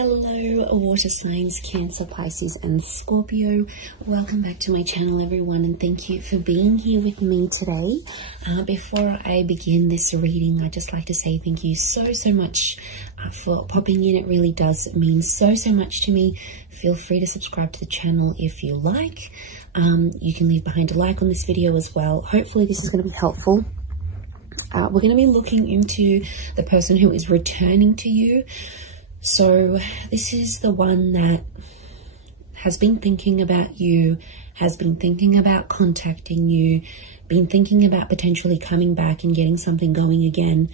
Hello water signs, Cancer, Pisces and Scorpio. Welcome back to my channel everyone, and thank you for being here with me today. Before I begin this reading, I'd just like to say thank you so much for popping in. It really does mean so much to me. Feel free to subscribe to the channel if you like. You can leave behind a like on this video as well. Hopefully this is going to be helpful. We're going to be looking into the person who is returning to you. So this is the one that has been thinking about you, has been thinking about contacting you, been thinking about potentially coming back and getting something going again.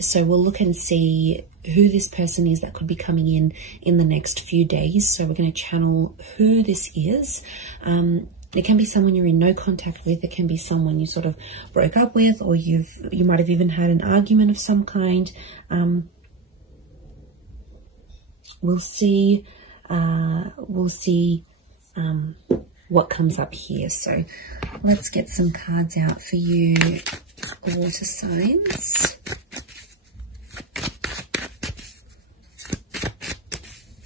So we'll look and see who this person is that could be coming in the next few days. So we're going to channel who this is. It can be someone you're in no contact with. It can be someone you sort of broke up with, or you might have even had an argument of some kind. We'll see what comes up here. So let's get some cards out for you, water signs,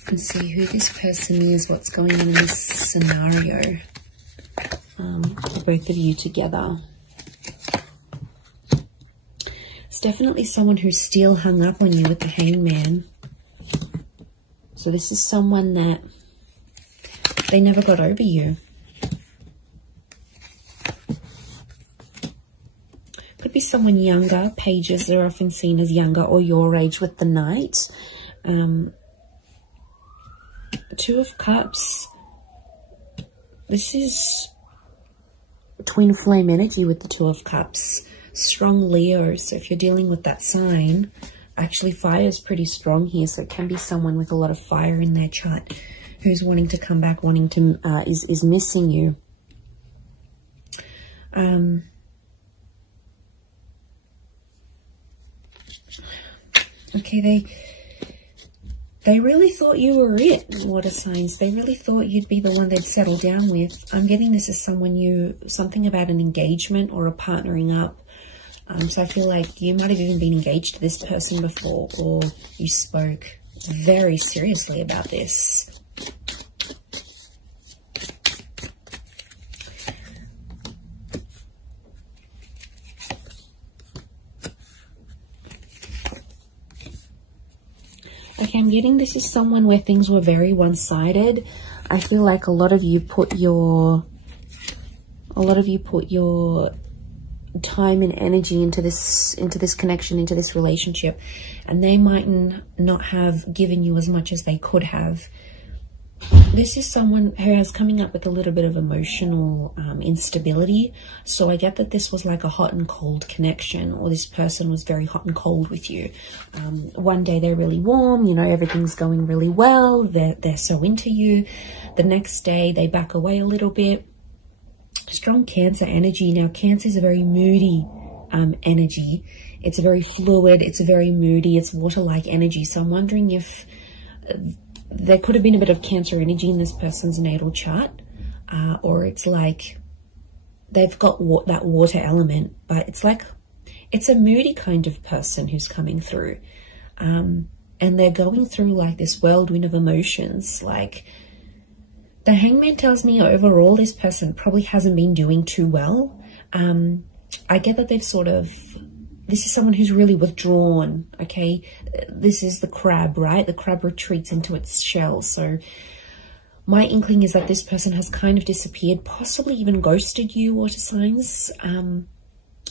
and see who this person is, what's going on in this scenario for both of you together. It's definitely someone who's still hung up on you with the Hangman. So this is someone that they never got over you. Could be someone younger. Pages are often seen as younger or your age with the Knight. Two of Cups. This is twin flame energy with the Two of Cups. Strong Leo. So if you're dealing with that sign, actually fire is pretty strong here, so it can be someone with a lot of fire in their chart who's wanting to come back, wanting to is missing you. Okay, they really thought you were it, water signs. They really thought you'd be the one they'd settle down with. I'm getting this as something about an engagement or a partnering up. So I feel like you might have even been engaged to this person before, or you spoke very seriously about this. Okay, I'm getting this is someone where things were very one-sided. I feel like a lot of you put your time and energy into this connection, into this relationship, and they might not have given you as much as they could have. This is someone who is coming up with a little bit of emotional instability. So I get that this was like a hot and cold connection, or this person was very hot and cold with you. One day they're really warm, you know, everything's going really well, they're so into you. The next day they back away a little bit. Strong Cancer energy. Now, Cancer is a very moody energy. It's very fluid. It's very moody. It's water-like energy. So I'm wondering if there could have been a bit of Cancer energy in this person's natal chart, or it's like they've got that water element, but it's like it's a moody kind of person who's coming through, and they're going through like this whirlwind of emotions. Like, the Hangman tells me overall this person probably hasn't been doing too well. I get that they've this is someone who's really withdrawn, okay? This is the crab, right? The crab retreats into its shell. So my inkling is that this person has kind of disappeared, possibly even ghosted you, water signs.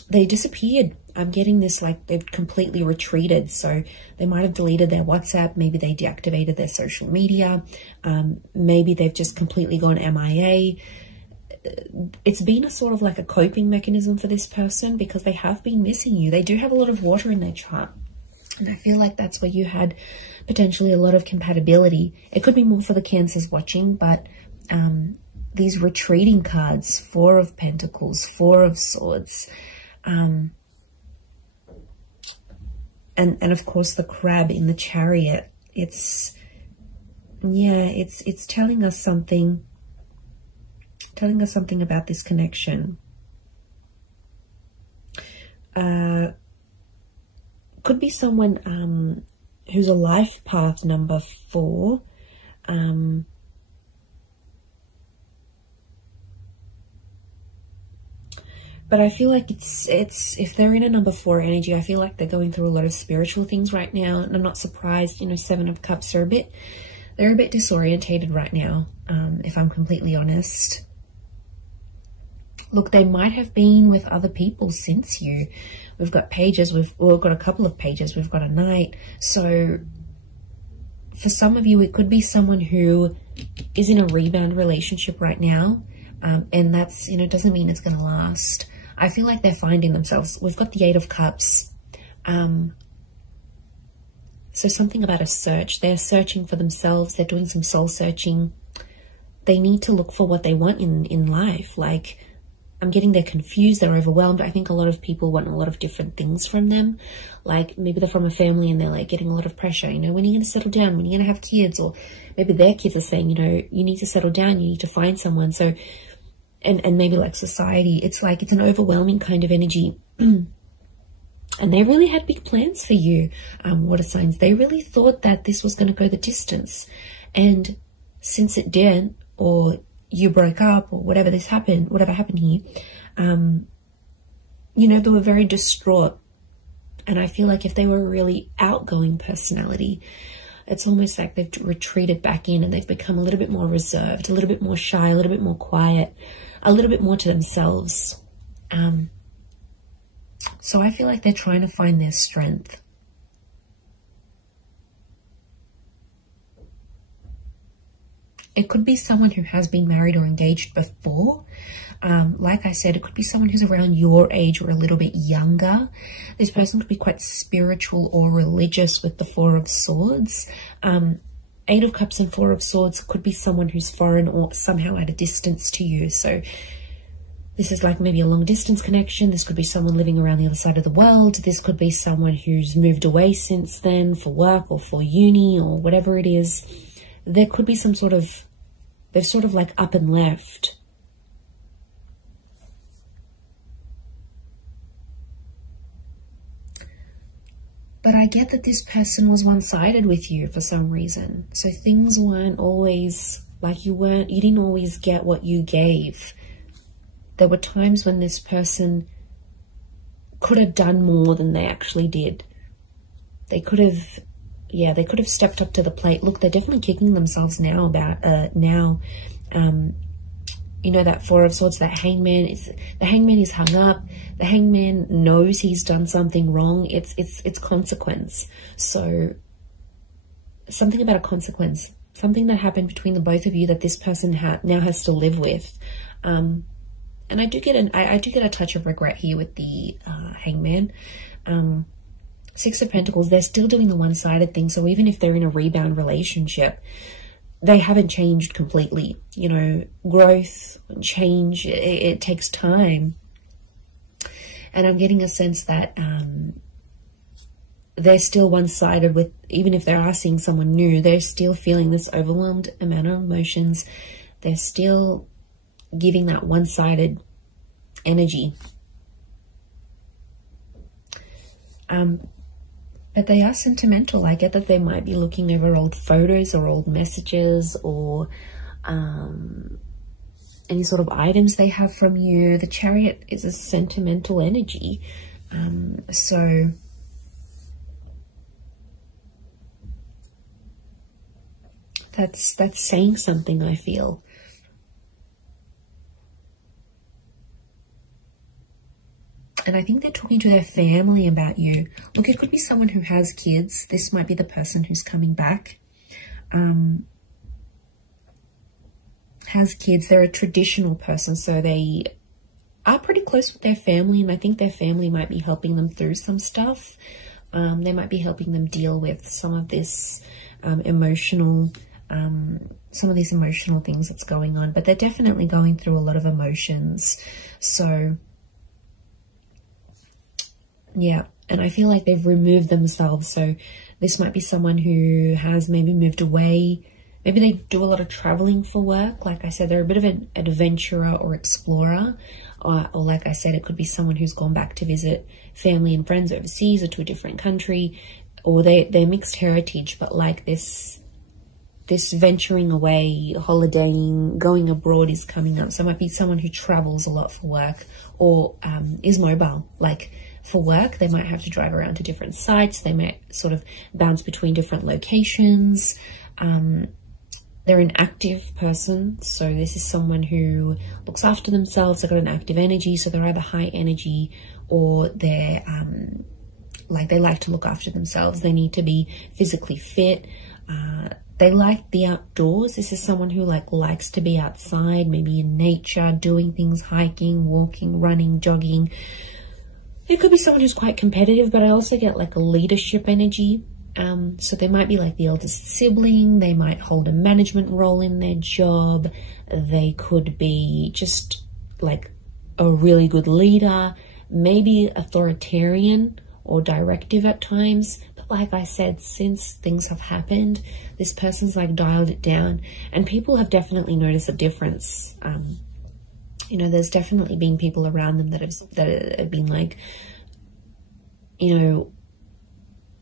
They disappeared. I'm getting this like they've completely retreated. So they might have deleted their WhatsApp. Maybe they deactivated their social media. Maybe they've just completely gone MIA. It's been a sort of like a coping mechanism for this person because they have been missing you. They do have a lot of water in their chart. And I feel like that's where you had potentially a lot of compatibility. It could be more for the Cancers watching, but these retreating cards, Four of Pentacles, Four of Swords, and of course the crab in the Chariot. It's telling us something about this connection. Could be someone who's a life path number 4. But I feel like it's if they're in a number 4 energy, I feel like they're going through a lot of spiritual things right now. And I'm not surprised, you know, 7 of Cups are they're a bit disorientated right now, if I'm completely honest. Look, they might have been with other people since you. We've got pages, we've got a couple of pages, we've got a knight. So for some of you, it could be someone who is in a rebound relationship right now. And that's, you know, doesn't mean it's going to last. I feel like they're finding themselves. We've got the 8 of Cups. So something about a search. They're searching for themselves. They're doing some soul searching. They need to look for what they want in life. Like, I'm getting they're confused. They're overwhelmed. I think a lot of people want a lot of different things from them. Like, maybe they're from a family and they're like getting a lot of pressure. You know, when are you going to settle down? When are you going to have kids? Or maybe their kids are saying, you know, you need to settle down. You need to find someone. So... And maybe like society, it's like it's an overwhelming kind of energy. And they really had big plans for you, water signs. They really thought that this was going to go the distance. And since it didn't, or you broke up, or whatever happened here, you know, they were very distraught. And I feel like if they were a really outgoing personality, it's almost like they've retreated back in and they've become a little bit more reserved, a little bit more shy, a little bit more quiet, a little bit more to themselves. So I feel like they're trying to find their strength. It could be someone who has been married or engaged before. Like I said, it could be someone who's around your age or a little bit younger. This person could be quite spiritual or religious with the 4 of Swords. 8 of Cups and 4 of Swords could be someone who's foreign or somehow at a distance to you. So this is like maybe a long distance connection. This could be someone living around the other side of the world. This could be someone who's moved away since then for work or for uni or whatever it is. There could be some sort of, they've sort of like up and left. But I get that this person was one-sided with you for some reason. So things weren't always like you didn't always get what you gave. There were times when this person could have done more than they actually did. They could have, yeah, they could have stepped up to the plate. Look, they're definitely kicking themselves now about, you know, that 4 of Swords, the hangman is hung up. The hangman knows he's done something wrong. It's consequence. So something about a consequence, something that happened between the both of you that this person now has to live with. And I do get a touch of regret here with the hangman. 6 of Pentacles, they're still doing the one-sided thing. So even if they're in a rebound relationship, they haven't changed completely. You know, growth, change, it takes time. And I'm getting a sense that they're still one-sided with, even if they are seeing someone new, they're still feeling this overwhelmed amount of emotions. They're still giving that one-sided energy. But they are sentimental. I get that they might be looking over old photos or old messages or any sort of items they have from you. The Chariot is a sentimental energy. So that's saying something, I feel. And I think they're talking to their family about you. Look, it could be someone who has kids. This might be the person who's coming back. Has kids. They're a traditional person, so they are pretty close with their family, and I think their family might be helping them through some stuff. They might be helping them deal with some of this emotional things that's going on, but they're definitely going through a lot of emotions. So yeah, and I feel like they've removed themselves. So this might be someone who has maybe moved away. Maybe they do a lot of traveling for work. Like I said, they're a bit of an adventurer or explorer. Or like I said, it could be someone who's gone back to visit family and friends overseas or to a different country. or they're mixed heritage, but like this venturing away, holidaying, going abroad is coming up. So it might be someone who travels a lot for work, or is mobile. Like for work, they might have to drive around to different sites. They might sort of bounce between different locations. They're an active person. So this is someone who looks after themselves. They've got an active energy. So they're either high energy, or they're like they like to look after themselves. They need to be physically fit. They like the outdoors. This is someone who likes to be outside, maybe in nature, doing things, hiking, walking, running, jogging. It could be someone who's quite competitive, but I also get like a leadership energy. So they might be like the eldest sibling. They might hold a management role in their job. They could be just like a really good leader, maybe authoritarian or directive at times. But like I said, since things have happened, this person's like dialed it down, and people have definitely noticed a difference. You know, there's definitely been people around them that have been like, you know,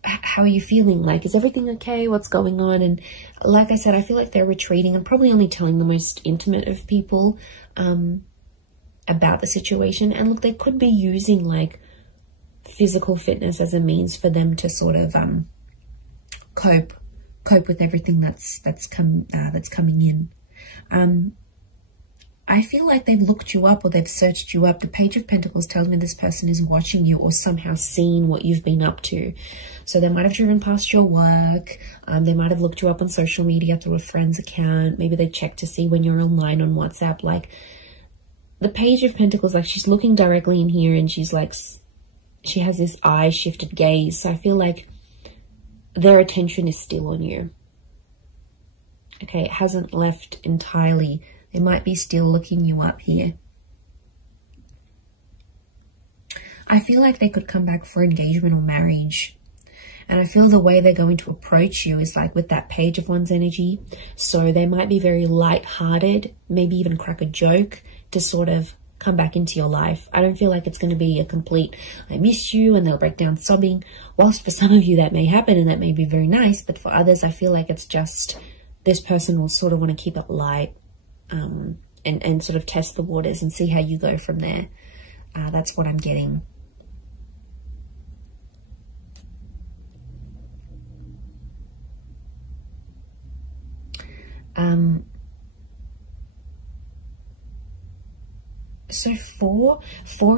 how are you feeling? Like, is everything okay? What's going on? And like I said, I feel like they're retreating and probably only telling the most intimate of people about the situation. And look, they could be using like physical fitness as a means for them to sort of cope with everything that's coming in. I feel like they've looked you up, or they've searched you up. The Page of Pentacles tells me this person is watching you, or somehow seen what you've been up to. So they might have driven past your work. They might have looked you up on social media through a friend's account. Maybe they checked to see when you're online on WhatsApp. Like, the Page of Pentacles, like, she's looking directly in here, and she's like, she has this eye shifted gaze. So I feel like their attention is still on you. Okay, it hasn't left entirely. They might be still looking you up here. I feel like they could come back for engagement or marriage. And I feel the way they're going to approach you is like with that Page of Wands energy. So they might be very light-hearted, maybe even crack a joke to sort of come back into your life. I don't feel like it's going to be a complete, I miss you, and they'll break down sobbing. Whilst for some of you that may happen and that may be very nice, but for others, I feel like it's just this person will sort of want to keep it light. And sort of test the waters and see how you go from there. That's what I'm getting. So 4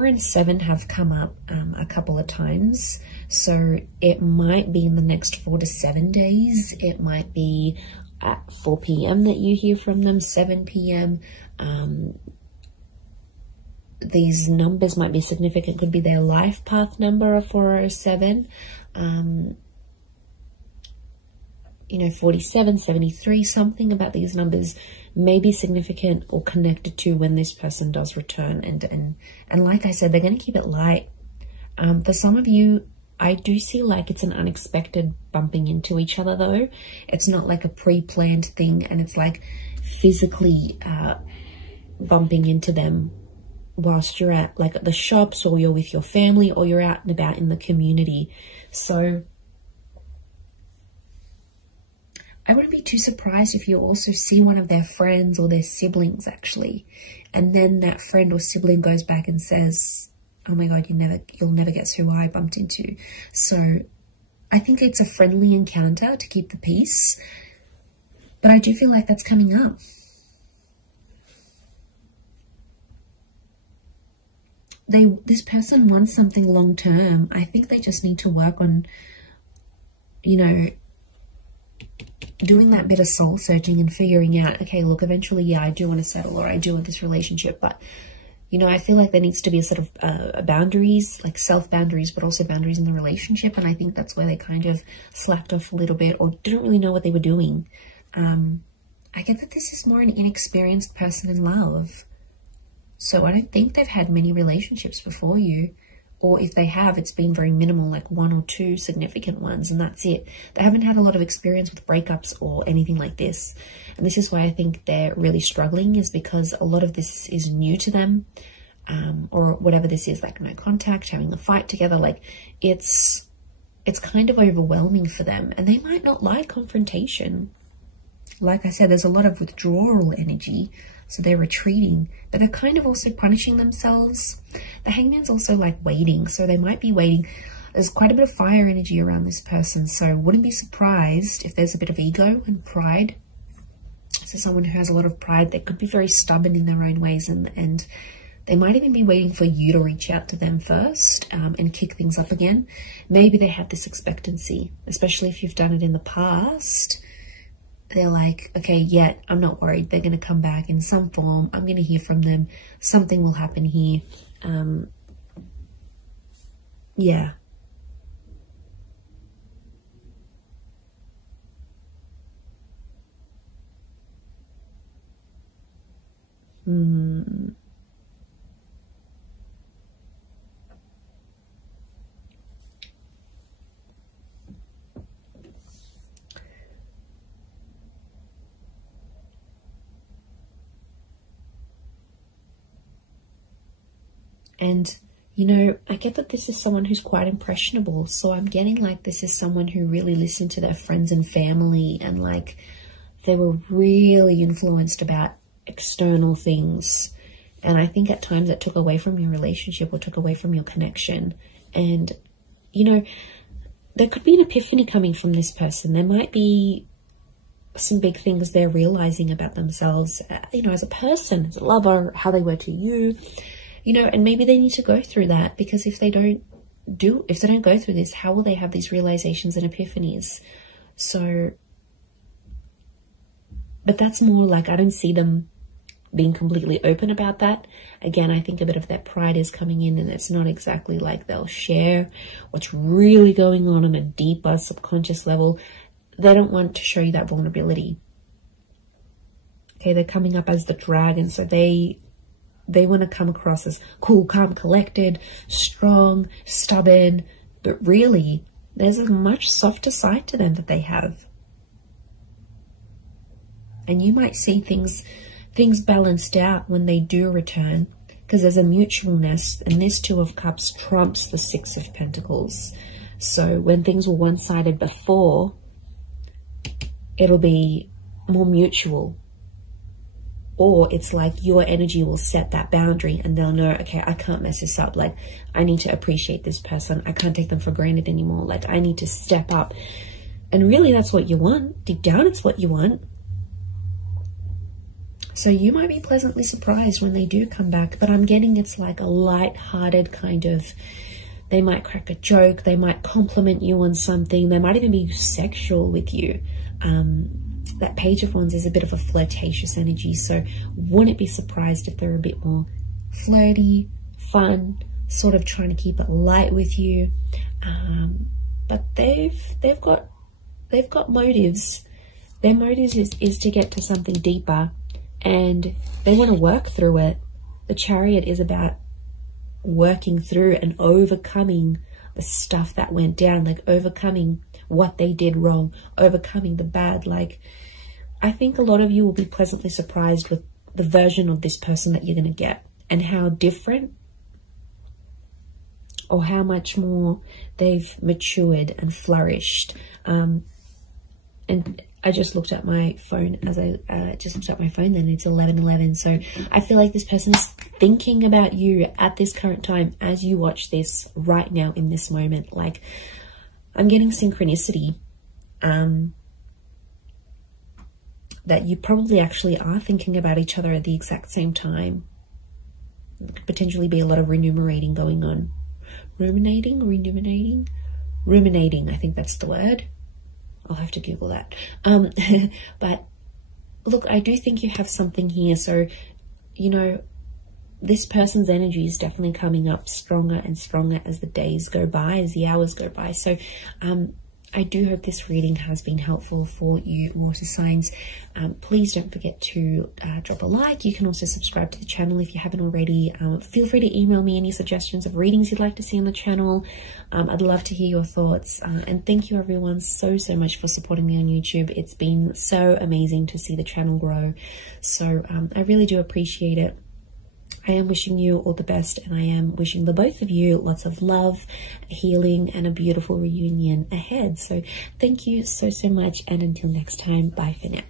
and 7 have come up a couple of times. So it might be in the next 4 to 7 days. It might be at 4 p.m. that you hear from them, 7 p.m. These numbers might be significant. Could be their life path number of 4 or 7. You know, 47, 73, something about these numbers may be significant or connected to when this person does return. And like I said, they're going to keep it light. For some of you, I do see like it's an unexpected bumping into each other though. It's not like a pre-planned thing, and it's like physically bumping into them whilst you're at like the shops, or you're with your family, or you're out and about in the community. So I wouldn't be too surprised if you also see one of their friends or their siblings actually, and then that friend or sibling goes back and says, oh my God, you'll never guess who I bumped into. So I think it's a friendly encounter to keep the peace, but I do feel like that's coming up. This person wants something long term. I think they just need to work on, you know, doing that bit of soul searching and figuring out, okay, look, eventually, yeah, I do want to settle, or I do want this relationship, but you know, I feel like there needs to be a sort of boundaries, like self-boundaries, but also boundaries in the relationship. And I think that's where they kind of slacked off a little bit, or didn't really know what they were doing. I get that this is more an inexperienced person in love. So I don't think they've had many relationships before you. Or if they have, it's been very minimal, like 1 or 2 significant ones, and that's it. They haven't had a lot of experience with breakups or anything like this. And this is why I think they're really struggling, is because a lot of this is new to them, or whatever this is, like no contact, having a fight together. Like it's it's kind of overwhelming for them, and they might not like confrontation. Like I said, there's a lot of withdrawal energy, so they're retreating, but they're kind of also punishing themselves. The Hangman's also like waiting, so they might be waiting. There's quite a bit of fire energy around this person, so wouldn't be surprised if there's a bit of ego and pride. So someone who has a lot of pride, they could be very stubborn in their own ways, and they might even be waiting for you to reach out to them first and kick things up again. Maybe they have this expectancy, especially if you've done it in the past. They're like, okay, yeah, I'm not worried. They're going to come back in some form. I'm going to hear from them. Something will happen here. Yeah. And, you know, I get that this is someone who's quite impressionable. So I'm getting like this is someone who really listened to their friends and family, and like they were really influenced about external things. And I think at times it took away from your relationship or took away from your connection. And, you know, there could be an epiphany coming from this person. There might be some big things they're realizing about themselves, you know, as a person, as a lover, how they were to you. You know, and maybe they need to go through that, because if they don't go through this, how will they have these realizations and epiphanies? So, but that's more like, I don't see them being completely open about that. Again, I think a bit of that pride is coming in, and it's not exactly like they'll share what's really going on a deeper subconscious level. They don't want to show you that vulnerability. Okay, they're coming up as the dragon, so they want to come across as cool, calm, collected, strong, stubborn, but really there's a much softer side to them that they have. And you might see things balanced out when they do return, because there's a mutualness, and this Two of Cups trumps the Six of Pentacles. So when things were one-sided before, it'll be more mutual. Or it's like your energy will set that boundary, and they'll know, okay, I can't mess this up. Like, I need to appreciate this person. I can't take them for granted anymore. Like, I need to step up. And really, that's what you want. Deep down, it's what you want. So you might be pleasantly surprised when they do come back. But I'm getting it's like a light-hearted kind of, they might crack a joke. They might compliment you on something. They might even be sexual with you. That Page of Wands is a bit of a flirtatious energy, so wouldn't be surprised if they're a bit more flirty, fun, sort of trying to keep it light with you. But they've got motives. Their motives is to get to something deeper, and they want to work through it. The Chariot is about working through and overcoming the stuff that went down, like overcoming what they did wrong, overcoming the bad. Like, I think a lot of you will be pleasantly surprised with the version of this person that you're going to get, and how different or how much more they've matured and flourished. And I just looked at my phone as I just looked at my phone then, it's 11:11. So I feel like this person is thinking about you at this current time as you watch this right now in this moment. Like, I'm getting synchronicity, that you probably actually are thinking about each other at the exact same time. There could potentially be a lot of ruminating going on. Ruminating, I think that's the word. I'll have to Google that. But look, I do think you have something here. So, you know, this person's energy is definitely coming up stronger and stronger as the days go by, as the hours go by. So I do hope this reading has been helpful for you, water signs. Please don't forget to drop a like. You can also subscribe to the channel if you haven't already. Feel free to email me any suggestions of readings you'd like to see on the channel. I'd love to hear your thoughts. And thank you everyone so much for supporting me on YouTube. It's been so amazing to see the channel grow. So I really do appreciate it. I am wishing you all the best, and I am wishing the both of you lots of love, healing, and a beautiful reunion ahead. So thank you so much, and until next time, bye for now.